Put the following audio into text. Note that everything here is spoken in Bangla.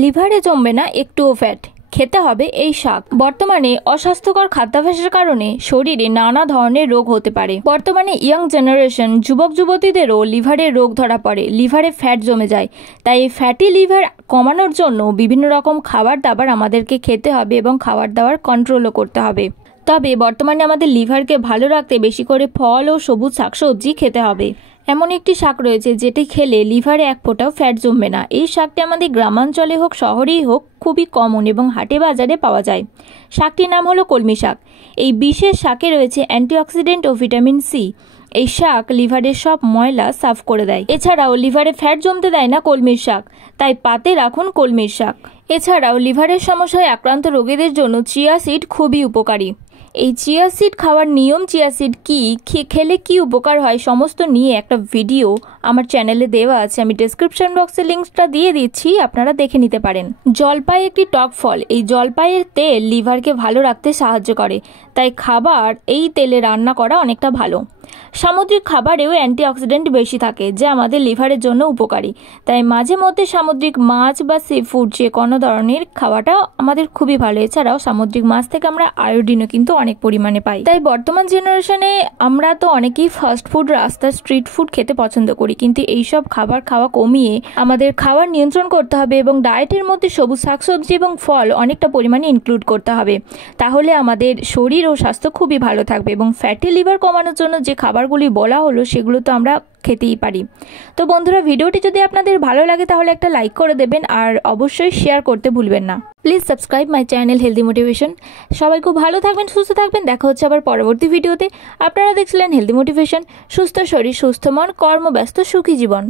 লিভারে জমবে না একটুও ফ্যাট, খেতে হবে এই শাক। বর্তমানে অস্বাস্থ্যকর খাদ্যাভ্যাসের কারণে শরীরে নানা ধরনের রোগ হতে পারে। বর্তমানে ইয়াং জেনারেশন যুবক যুবতীদেরও লিভারের রোগ ধরা পড়ে, লিভারে ফ্যাট জমে যায়। তাই এই ফ্যাটি লিভার কমানোর জন্য বিভিন্ন রকম খাবার দাবার আমাদেরকে খেতে হবে এবং খাবার দাবার কন্ট্রোলও করতে হবে। তবে বর্তমানে আমাদের লিভারকে ভালো রাখতে বেশি করে ফল ও সবুজ শাকসবজি খেতে হবে। এমন একটি শাক রয়েছে যেটি খেলে লিভারে এক ফোঁটাও ফ্যাট জমবে না। এই শাকটি আমাদের গ্রামাঞ্চলে হোক শহরেই হোক খুবই কমন এবং হাটে বাজারে পাওয়া যায়। শাকটির নাম হলো কলমি শাক। এই বিশেষ শাকে রয়েছে অ্যান্টিঅক্সিডেন্ট ও ভিটামিন সি। এই শাক লিভারের সব ময়লা সাফ করে দেয়। এছাড়াও লিভারে ফ্যাট জমতে দেয় না কলমির শাক, তাই পাতে রাখুন কলমির শাক। এছাড়াও লিভারের সমস্যায় আক্রান্ত রোগীদের জন্য চিয়া সিড খুবই উপকারী। এই চিয়া সিড খাওয়ার নিয়ম, চিয়া সিড কি খেলে কি উপকার হয় সমস্ত নিয়ে একটা ভিডিও আমার চ্যানেলে দেওয়া আছে, আমি ডেসক্রিপশন বক্সে লিঙ্কটা দিয়ে দিচ্ছি, আপনারা দেখে নিতে পারেন। জলপাই একটি টক ফল। এই জলপাইয়ের তেল লিভারকে ভালো রাখতে সাহায্য করে, তাই খাবার এই তেলে রান্না করা অনেকটা ভালো। সামুদ্রিক খাবারেও অ্যান্টিঅক্সিডেন্ট বেশি থাকে, যা আমাদের লিভারের জন্য উপকারী। তাই মাঝে মধ্যে সামুদ্রিক মাছ বা সি ফুড যে কোনো ধরনের খাওয়াটা আমাদের খুবই ভালো। এছাড়াও সামুদ্রিক মাছ থেকে আমরা আয়োডিনও কিন্তু অনেক পরিমাণে পাই। তাই বর্তমান জেনারেশনে আমরা তো অনেকেই ফাস্ট ফুড, রাস্তার স্ট্রিট ফুড খেতে পছন্দ করি, কিন্তু এইসব খাবার খাওয়া কমিয়ে আমাদের খাবার নিয়ন্ত্রণ করতে হবে এবং ডায়েটের মধ্যে সবুজ শাকসবজি এবং ফল অনেকটা পরিমাণে ইনক্লুড করতে হবে। তাহলে আমাদের শরীর ও স্বাস্থ্য খুবই ভালো থাকবে এবং ফ্যাটি লিভার কমানোর জন্য যে খাবারগুলি বলা হলো সেগুলো তো আমরা খেতেই পারি। তো বন্ধুরা, ভিডিওটি যদি আপনাদের ভালো লাগে তাহলে একটা লাইক করে দেবেন আর অবশ্যই শেয়ার করতে ভুলবেন না। Please subscribe my channel healthy motivation. সবাই খুব ভালো থাকবেন, সুস্থ থাকবেন। দেখা হচ্ছে আবার পরবর্তী ভিডিওতে। আপনারা দেখছিলেন হেলদি মোটিভেশন। সুস্থ শরীর, সুস্থ মন, কর্মব্যস্ত সুখী জীবন।